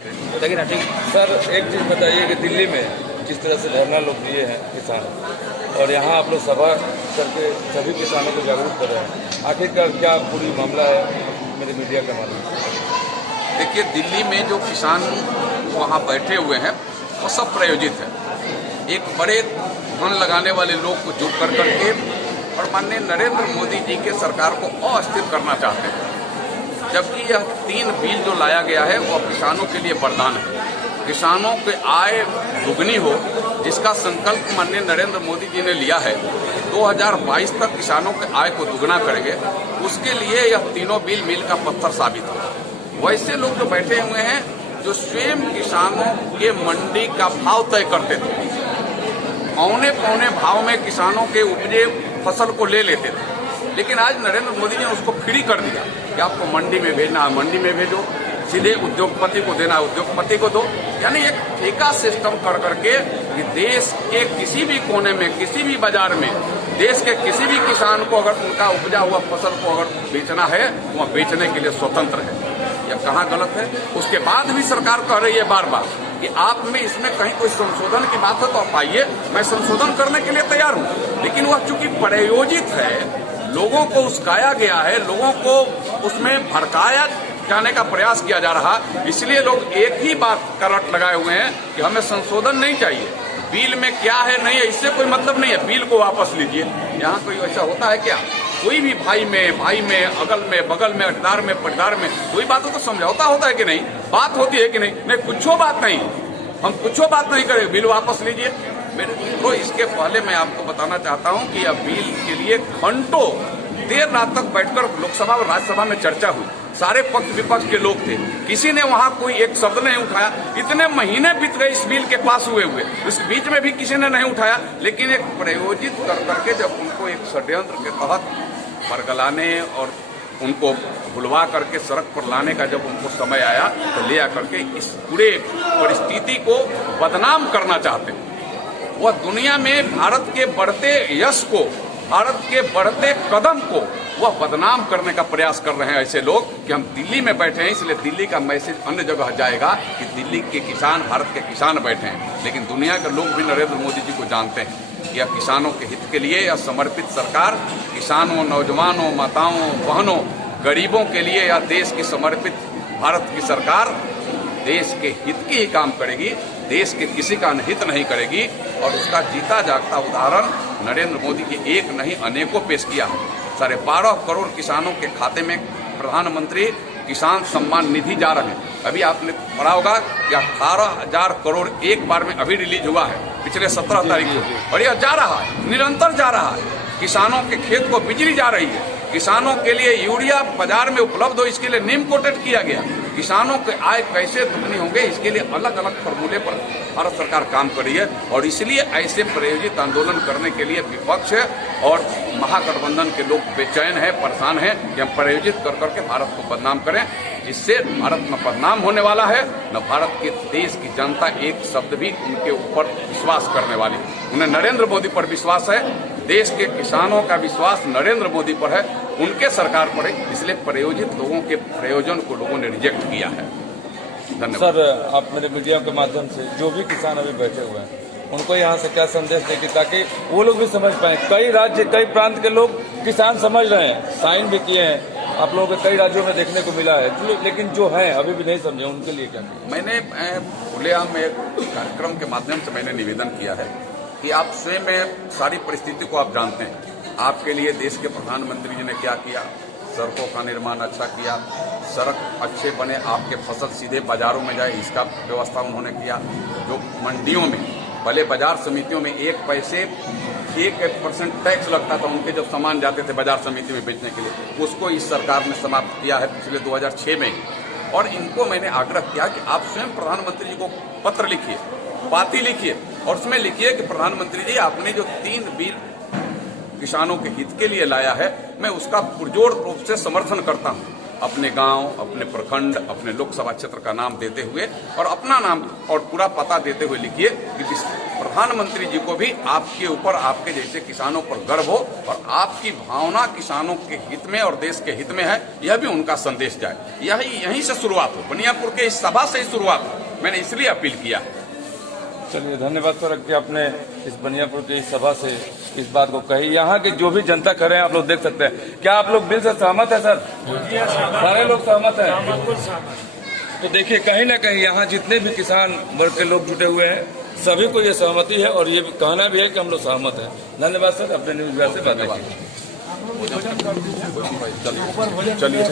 बताइए ना। ठीक सर, एक चीज़ बताइए कि दिल्ली में जिस तरह से धरना लोग दिए हैं किसान, और यहाँ आप लोग सभा करके सभी किसानों को जागरूक कर रहे हैं, आखिरकार क्या पूरी मामला है मेरे मीडिया के माध्यम से? देखिए, दिल्ली में जो किसान वहाँ बैठे हुए हैं वो सब प्रायोजित है। एक बड़े धन लगाने वाले लोग को जुट कर करके और माननीय नरेंद्र मोदी जी के सरकार को अस्थिर करना चाहते हैं, जबकि यह 3 बिल जो लाया गया है वो किसानों के लिए वरदान है। किसानों के आय दुगनी हो, जिसका संकल्प माननीय नरेंद्र मोदी जी ने लिया है, 2022 तक किसानों के आय को दुगना करेंगे, उसके लिए यह तीनों बिल मील का पत्थर साबित हो। वैसे लोग जो बैठे हुए हैं जो स्वयं किसानों के मंडी का भाव तय करते थे, औने पौने भाव में किसानों के उपजे फसल को ले लेते थे, लेकिन आज नरेंद्र मोदी ने उसको फ्री कर दिया कि आपको मंडी में भेजना है मंडी में भेजो, सीधे उद्योगपति को देना है उद्योगपति को दो। यानी एक ठेका सिस्टम कर करके कि देश के किसी भी कोने में, किसी भी बाजार में, देश के किसी भी किसान को अगर उनका उपजा हुआ फसल को अगर बेचना है तो वह बेचने के लिए स्वतंत्र है। यह कहाँ गलत है? उसके बाद भी सरकार कह रही है बार बार कि आप में इसमें कहीं कोई संशोधन की बात है तो आप आइए, मैं संशोधन करने के लिए तैयार हूँ। लेकिन वह चूंकि प्रायोजित है, लोगों को उस्काया गया है, लोगों को उसमें भड़काया जाने का प्रयास किया जा रहा, इसलिए लोग एक ही बात का रट लगाए हुए हैं कि हमें संशोधन नहीं चाहिए। बिल में क्या है नहीं है इससे कोई मतलब नहीं है, बिल को वापस लीजिए। यहाँ कोई ऐसा होता है क्या? कोई भी भाई में, अगल में, बगल में, अटदार में, पटदार में कोई बात हो तो समझौता होता है कि नहीं? बात होती है कि नहीं? नहीं, कुछ बात नहीं, हम कुछ बात नहीं करें, बिल वापस लीजिए। तो इसके पहले मैं आपको बताना चाहता हूं कि यह बिल के लिए घंटों देर रात तक बैठकर लोकसभा और राज्यसभा में चर्चा हुई। सारे पक्ष विपक्ष के लोग थे, किसी ने वहां कोई एक शब्द नहीं उठाया। इतने महीने बीत गए इस बिल के पास हुए, इस बीच में भी किसी ने नहीं उठाया। लेकिन एक प्रायोजित कर करके जब उनको एक षड्यंत्र के तहत बरगलाने और उनको भुलवा करके सड़क पर लाने का जब उनको समय आया तो ले आकर के इस पूरे परिस्थिति को बदनाम करना चाहते हैं। वह दुनिया में भारत के बढ़ते यश को, भारत के बढ़ते कदम को वह बदनाम करने का प्रयास कर रहे हैं ऐसे लोग कि हम दिल्ली में बैठे हैं, इसलिए दिल्ली का मैसेज अन्य जगह जाएगा कि दिल्ली के किसान, भारत के किसान बैठे हैं। लेकिन दुनिया के लोग भी नरेंद्र मोदी जी को जानते हैं। यह किसानों के हित के लिए यह समर्पित सरकार किसानों, नौजवानों, माताओं, बहनों, गरीबों के लिए यह देश की समर्पित भारत की सरकार देश के हित की ही काम करेगी, देश के किसी का हित नहीं करेगी। और उसका जीता जागता उदाहरण नरेंद्र मोदी की एक नहीं अनेकों पेश किया है। 12.5 करोड़ किसानों के खाते में प्रधानमंत्री किसान सम्मान निधि जा रहे हैं। अभी आपने पढ़ा होगा कि 18,000 करोड़ एक बार में अभी रिलीज हुआ है पिछले 17 तारीख को, और यह जा रहा है, निरंतर जा रहा है। किसानों के खेत को बिजली जा रही है, किसानों के लिए यूरिया बाजार में उपलब्ध हो इसके लिए नीम कोटेड किया गया। किसानों के आय कैसे दुगनी होंगे इसके लिए अलग अलग फॉर्मूले पर भारत सरकार काम कर रही है। और इसलिए ऐसे प्रायोजित आंदोलन करने के लिए विपक्ष और महागठबंधन के लोग बेचैन है, परेशान है कि हम प्रायोजित कर करके भारत को बदनाम करें, जिससे भारत न बदनाम होने वाला है, न भारत के देश की जनता एक शब्द भी उनके ऊपर विश्वास करने वाली। उन्हें नरेंद्र मोदी पर विश्वास है, देश के किसानों का विश्वास नरेंद्र मोदी पर है, उनके सरकार पर है। इसलिए प्रायोजित लोगों के प्रयोजन को लोगों ने रिजेक्ट किया है। धन्यवाद। सर, आप मेरे मीडिया के माध्यम से जो भी किसान अभी बैठे हुए हैं उनको यहाँ से क्या संदेश देंगे ताकि वो लोग भी समझ पाए? कई राज्य, कई प्रांत के लोग किसान समझ रहे हैं, साइन भी किए हैं, आप लोगों के कई राज्यों में देखने को मिला है, लेकिन जो है अभी भी नहीं समझे, उनके लिए क्या करें? मैंने खुलेआम में कार्यक्रम के माध्यम से मैंने निवेदन किया है कि आप स्वयं सारी परिस्थिति को आप जानते हैं। आपके लिए देश के प्रधानमंत्री जी ने क्या किया, सड़कों का निर्माण अच्छा किया, सड़क अच्छे बने, आपके फसल सीधे बाजारों में जाए इसका व्यवस्था उन्होंने किया। जो मंडियों में, पहले बाजार समितियों में 1 पैसे 1% टैक्स लगता था उनके जब सामान जाते थे बाजार समिति में बेचने के लिए, उसको इस सरकार ने समाप्त किया है पिछले 2006 में। और इनको मैंने आग्रह किया कि आप स्वयं प्रधानमंत्री जी को पत्र लिखिए, पाती लिखिए, और उसमें लिखिए कि प्रधानमंत्री जी आपने जो 3 बिल किसानों के हित के लिए लाया है, मैं उसका पुरजोर रूप से समर्थन करता हूं। अपने गांव, अपने प्रखंड, अपने लोकसभा क्षेत्र का नाम देते हुए और अपना नाम और पूरा पता देते हुए लिखिए कि प्रधानमंत्री जी को भी आपके ऊपर, आपके जैसे किसानों पर गर्व हो और आपकी भावना किसानों के हित में और देश के हित में है, यह भी उनका संदेश जाए। यहीं से शुरुआत हो, बनियापुर के इस सभा से ही शुरुआत हो। मैंने इसलिए अपील किया। चलिए, धन्यवाद सर कि आपने इस बनियापुर की इस सभा से इस बात को कही। यहाँ के जो भी जनता खड़े हैं, आप लोग देख सकते हैं। क्या आप लोग बिल से सहमत है सर? सारे लोग सहमत हैं। तो देखिए, कहीं ना कहीं यहाँ जितने भी किसान वर्ग के लोग जुटे हुए हैं, सभी को ये सहमति है और ये कहना भी है कि हम लोग सहमत हैं। धन्यवाद सर, अपने न्यूज ब्यूरो से बातें की। चलिए।